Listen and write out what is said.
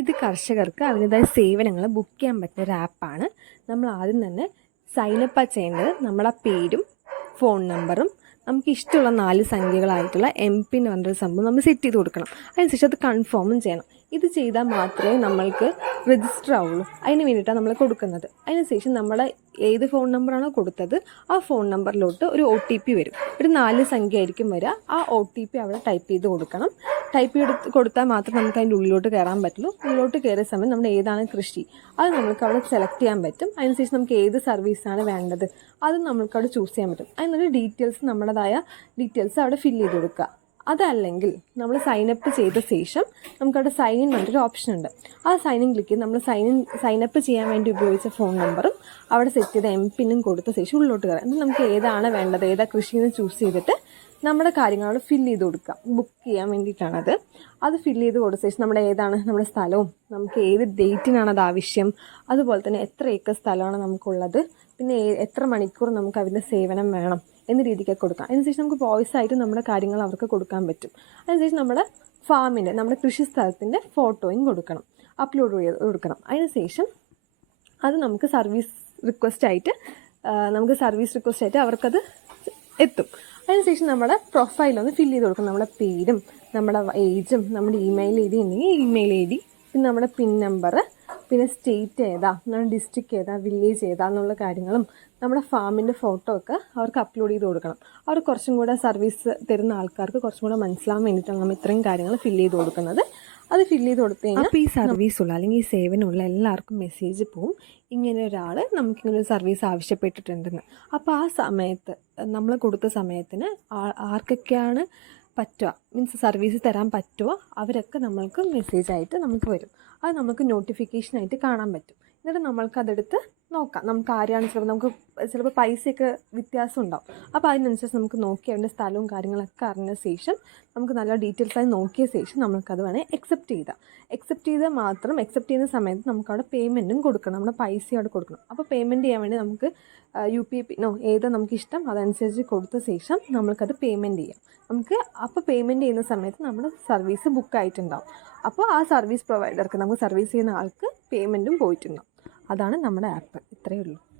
ഇത് കർഷകർക്ക് അവരുടേതായ സേവനങ്ങൾ ബുക്ക് ചെയ്യാൻ പറ്റുന്ന ഒരു ആപ്പാണ്. നമ്മൾ ആദ്യം തന്നെ സൈനപ്പ് ചെയ്യേണ്ടത് നമ്മുടെ പേരും ഫോൺ നമ്പറും നമുക്ക് ഇഷ്ടമുള്ള 4 സംഖ്യകളായിട്ടുള്ള MPIN എന്ന് പറഞ്ഞൊരു സംഭവം നമ്മൾ സെറ്റ് ചെയ്ത് കൊടുക്കണം. അതിനുശേഷം അത് കൺഫേമും ചെയ്യണം. ഇത് ചെയ്താൽ മാത്രമേ നമ്മൾക്ക് രജിസ്റ്റർ ആവുള്ളൂ. അതിന് വേണ്ടിയിട്ടാണ് നമ്മൾ കൊടുക്കുന്നത്. അതിനുശേഷം നമ്മുടെ ഏത് ഫോൺ നമ്പറാണോ കൊടുത്തത് ആ ഫോൺ നമ്പറിലോട്ട് ഒരു OTP വരും. ഒരു 4 സംഖ്യ ആയിരിക്കും വരിക. ആ OTP അവിടെ ടൈപ്പ് ചെയ്ത് കൊടുക്കണം. ടൈപ്പ് ചെയ്ത് കൊടുത്താൽ മാത്രമേ നമുക്ക് അതിൻ്റെ ഉള്ളിലോട്ട് കയറാൻ പറ്റുള്ളൂ. ഉള്ളിലോട്ട് കയറിയ സമയം നമ്മൾ ഏതാണ് കൃഷി അത് നമുക്ക് അവിടെ സെലക്ട് ചെയ്യാൻ പറ്റും. അതിനുശേഷം നമുക്ക് ഏത് സർവീസാണ് വേണ്ടത് അത് നമുക്ക് അവിടെ ചൂസ് ചെയ്യാൻ പറ്റും. അതിനൊരു ഡീറ്റെയിൽസ് നമ്മുടേതായ ഡീറ്റെയിൽസ് അവിടെ ഫില്ല് ചെയ്ത് കൊടുക്കുക. അതല്ലെങ്കിൽ നമ്മൾ സൈനപ്പ് ചെയ്ത ശേഷം നമുക്കവിടെ സൈൻ ഇൻ പറഞ്ഞൊരു ഓപ്ഷൻ ഉണ്ട്. ആ സൈൻ ഇൻ ക്ലിക്ക് ചെയ്ത് നമ്മൾ സൈനപ്പ് ചെയ്യാൻ വേണ്ടി ഉപയോഗിച്ച ഫോൺ നമ്പറും അവിടെ സെറ്റ് ചെയ്ത MPIN കൊടുത്ത ശേഷം ഉള്ളിലോട്ട് കയറാം. എന്നിട്ട് നമുക്ക് ഏതാണ് വേണ്ടത് ഏതാ കൃഷിയെന്ന് ചൂസ് ചെയ്തിട്ട് നമ്മുടെ കാര്യങ്ങൾ ഫില്ല് ചെയ്ത് കൊടുക്കാം. ബുക്ക് ചെയ്യാൻ വേണ്ടിയിട്ടാണത്. അത് ഫില്ല് ചെയ്ത് കൊടുത്ത ശേഷം നമ്മുടെ ഏതാണ് നമ്മുടെ സ്ഥലവും നമുക്ക് ഏത് ഡേറ്റിനാണ് അത് ആവശ്യം, അതുപോലെ തന്നെ എത്ര ഏക്കർ സ്ഥലമാണ് നമുക്കുള്ളത്, പിന്നെ എത്ര മണിക്കൂർ നമുക്ക് അതിൻ്റെ സേവനം വേണം എന്ന രീതിക്കൊക്കെ കൊടുക്കാം. അതിനുശേഷം നമുക്ക് വോയിസ് ആയിട്ട് നമ്മുടെ കാര്യങ്ങൾ അവർക്ക് കൊടുക്കാൻ പറ്റും. അതിനുശേഷം നമ്മുടെ ഫാമിൻ്റെ നമ്മുടെ കൃഷി സ്ഥലത്തിൻ്റെ ഫോട്ടോയും അപ്ലോഡ് ചെയ്ത് കൊടുക്കണം. അതിനുശേഷം അത് നമുക്ക് സർവീസ് റിക്വസ്റ്റ് ആയിട്ട് അവർക്കത് എത്തും. അതിനുശേഷം നമ്മുടെ പ്രൊഫൈലൊന്ന് ഫില്ല് ചെയ്ത് കൊടുക്കണം. നമ്മുടെ പേരും നമ്മുടെ ഏജും നമ്മുടെ ഇമെയിൽ ID ഉണ്ടെങ്കിൽ ഇമെയിൽ ID, പിന്നെ നമ്മുടെ PIN നമ്പർ, പിന്നെ സ്റ്റേറ്റ് ഏതാ, നമ്മുടെ ഡിസ്ട്രിക്ട് ഏതാ, വില്ലേജ് ഏതാ എന്നുള്ള കാര്യങ്ങളും നമ്മുടെ ഫാമിൻ്റെ ഫോട്ടോ ഒക്കെ അവർക്ക് അപ്ലോഡ് ചെയ്ത് കൊടുക്കണം. അവർ കുറച്ചും കൂടെ സർവീസ് തരുന്ന ആൾക്കാർക്ക് കുറച്ചും കൂടെ മനസ്സിലാവാൻ വേണ്ടിയിട്ടാണ് നമ്മൾ ഇത്രയും കാര്യങ്ങൾ ഫില്ല് ചെയ്ത് കൊടുക്കുന്നത്. അത് ഫില്ല് ചെയ്ത് കൊടുത്തു കഴിഞ്ഞാൽ അപ്പോൾ ഈ സർവീസുള്ള അല്ലെങ്കിൽ ഈ സേവനമുള്ള എല്ലാവർക്കും മെസ്സേജ് പോവും, ഇങ്ങനെ ഒരാൾ നമുക്കിങ്ങനെ ഒരു സർവീസ് ആവശ്യപ്പെട്ടിട്ടുണ്ടെന്ന്. അപ്പോൾ ആ സമയത്ത് നമ്മൾ കൊടുത്ത സമയത്തിന് ആർക്കൊക്കെയാണ് പറ്റുക, മീൻസ് സർവീസ് തരാൻ പറ്റുമോ അവരൊക്കെ നമ്മൾക്ക് മെസ്സേജായിട്ട് നമുക്ക് വരും. അത് നമുക്ക് നോട്ടിഫിക്കേഷനായിട്ട് കാണാൻ പറ്റും. എന്നിട്ട് നമ്മൾക്കതെടുത്ത് നോക്കാം. നമുക്ക് ആരെയാണ് ചിലപ്പോൾ പൈസയൊക്കെ വ്യത്യാസം ഉണ്ടാവും. അപ്പോൾ അതിനനുസരിച്ച് നമുക്ക് നോക്കി അതിൻ്റെ സ്ഥലവും കാര്യങ്ങളൊക്കെ അറിഞ്ഞ ശേഷം നമുക്ക് നല്ല ഡീറ്റെയിൽസായി നോക്കിയ ശേഷം നമുക്കത് വേണേൽ അക്സെപ്റ്റ് ചെയ്യുന്ന സമയത്ത് നമുക്കവിടെ പേയ്മെൻറ്റും കൊടുക്കണം. നമ്മുടെ പൈസ അവിടെ കൊടുക്കണം. അപ്പോൾ പേയ്മെൻറ്റ് ചെയ്യാൻ വേണ്ടി നമുക്ക് UPI പിന്നോ ഏതോ നമുക്കിഷ്ടം അതനുസരിച്ച് കൊടുത്ത ശേഷം നമുക്കത് പേയ്മെൻറ്റ് ചെയ്യാം. അപ്പോൾ പേയ്മെൻറ്റ് ചെയ്യുന്ന സമയത്ത് നമ്മുടെ സർവീസ് ബുക്കായിട്ടുണ്ടാവും. അപ്പോൾ ആ സർവീസ് പ്രൊവൈഡർക്ക് നമുക്ക് സർവീസ് ചെയ്യുന്ന ആൾക്ക് പേയ്മെൻറ്റും പോയിട്ടുണ്ടാവും. അതാണ് നമ്മുടെ ആപ്പ്. ഇത്രയേ ഉള്ളൂ.